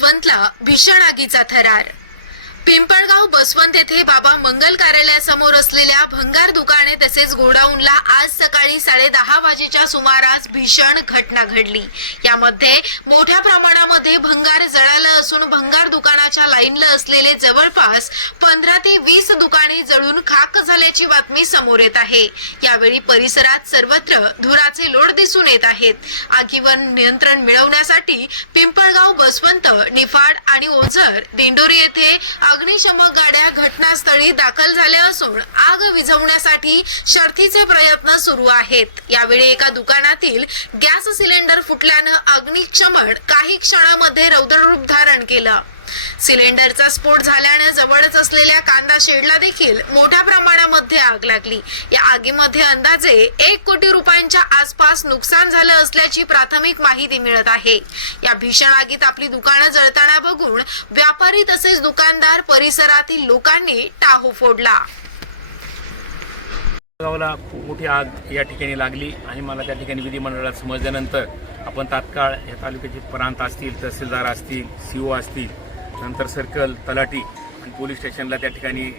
बसवंतला भीषण आगीचा थरार. पिंपळगाव बसवंत येथे बाबा मंगल कार्यालयासमोर असलेल्या भंगार दुकाने तसेच गोडाऊनला आज सकाळी साडेदहा वाजेच्या सुमारास भीषण घटना घडली. यामध्ये मोठ्या प्रमाणामध्ये भंगार जळालं असून भंगार दुकानाच्या लाईनला असलेले जवळपास पंधरा ते वीस दुकाने जळून खाक झाल्याची बातमी समोर येत आहे. यावेळी परिसरात सर्वत्र धुराचे लोड दिसून येत आहेत. आगीवर नियंत्रण मिळवण्यासाठी पिंपळगाव बसवंत निफाड आणि ओझर दिंडोरी येथे अग्निशमक गाड्या घटनास्थळी दाखल झाल्या असून आग विझवण्यासाठी शर्थीचे प्रयत्न सुरू आहेत. यावेळी एका दुकानातील गॅस सिलेंडर फुटल्यानं अग्निशमन काही क्षणामध्ये रौद्ररूप धारण केलं. सिलेंडरचा स्फोट झाल्यानं जवळच असलेल्या कांदा शेडला देखील मोठ्या प्रमाणामध्ये आग लागली. या आगीमध्ये अंदाजे एक कोटी रुपयांच्या आसपास नुकसान झालं असल्याची प्राथमिक माहिती मिळत आहे. या भीषण आगीत आपली दुकानं जळताना बघून व्यापारी तसेच दुकानदार परिसरातील लोकांनी टाहू फोडला. गावाला खूप मोठी आग या ठिकाणी लागली आणि मला त्या ठिकाणी विधिमंडळात समजल्यानंतर आपण तात्काळ या तालुक्याचे प्रांत असतील तहसीलदार असतील सी ओ असतील नंतर सर्कल तलाठी आणि पोलीस स्टेशनला त्या ठिकाणी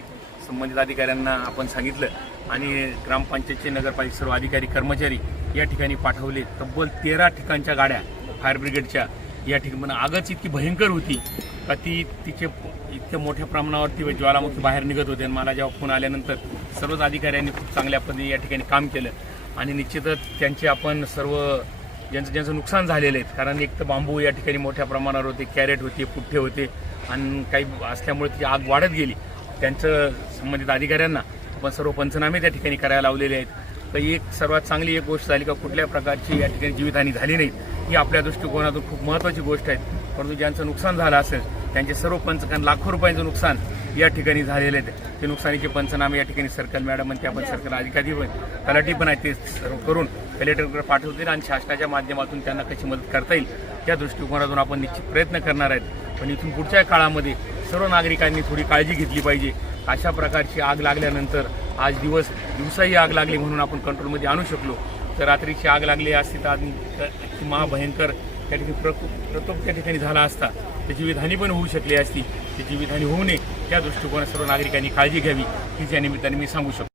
संबंधित अधिकाऱ्यांना आपण सांगितलं. आणि ग्रामपंचायतचे नगरपालिका सर्व अधिकारी कर्मचारी या ठिकाणी पाठवले. तब्बल तेरा ठिकाणच्या गाड्या फायर ब्रिगेडच्या या ठिकाणी. आगच इतकी भयंकर होती का ती तिचे इतक्या मोठ्या प्रमाणावरती ज्वालामुखी बाहेर निघत होते. आणि मला जेव्हा फोन आल्यानंतर सर्वच अधिकाऱ्यांनी खूप चांगल्या पद्धतीने या ठिकाणी काम केलं. आणि निश्चितच त्यांचे आपण सर्व ज्यांचं ज्यांचं नुकसान झालेलं आहे. कारण एक तर बांबू या ठिकाणी मोठ्या प्रमाणावर होते कॅरेट होते पुठ्ठे होते आणि काही असल्यामुळे ती आग वाढत गेली. त्यांचं संबंधित अधिकाऱ्यांना आपण सर्व पंचनामे त्या ठिकाणी करायला लावलेले आहेत. तर एक सर्वात चांगली एक गोष्ट झाली का कुठल्या प्रकारची या ठिकाणी जीवितहानी झाली नाही ही आपल्या दृष्टिकोनातून खूप महत्त्वाची गोष्ट आहे. परंतु ज्यांचं नुकसान झालं असेल त्यांचे सर्व पंचकान लाखो रुपयांचं नुकसान या ठिकाणी झालेले आहेत. ते नुकसानीचे पंचनामे या ठिकाणी सर्कल मॅडम आणि आपण सर्कल अधिकारी पण तलाठी पण आहेत ते सर्व करून कलेक्टरकडे पाठवतील आणि शासनाच्या माध्यमातून त्यांना कशी मदत करता येईल त्या दृष्टिकोनातून आपण निश्चित प्रयत्न करणार आहेत. पण इथून पुढच्या काळामध्ये सर्व नागरिकांनी थोडी काळजी घेतली पाहिजे. अशा प्रकारची आग लागल्यानंतर आज दिवस दिवसाही आग लागली म्हणून आपण कंट्रोलमध्ये आणू शकलो. तर रात्रीची आग लागली असती तर महाभयंकर त्या ठिकाणी प्रको प्रकोप त्या ठिकाणी झाला असता. त्याची विधानी पण होऊ शकली असती. त्याची विधानी होऊ नये. त्या दृष्टिकोनात सर्व नागरिकांनी काळजी घ्यावी. ही या निमित्ताने मी सांगू शकतो.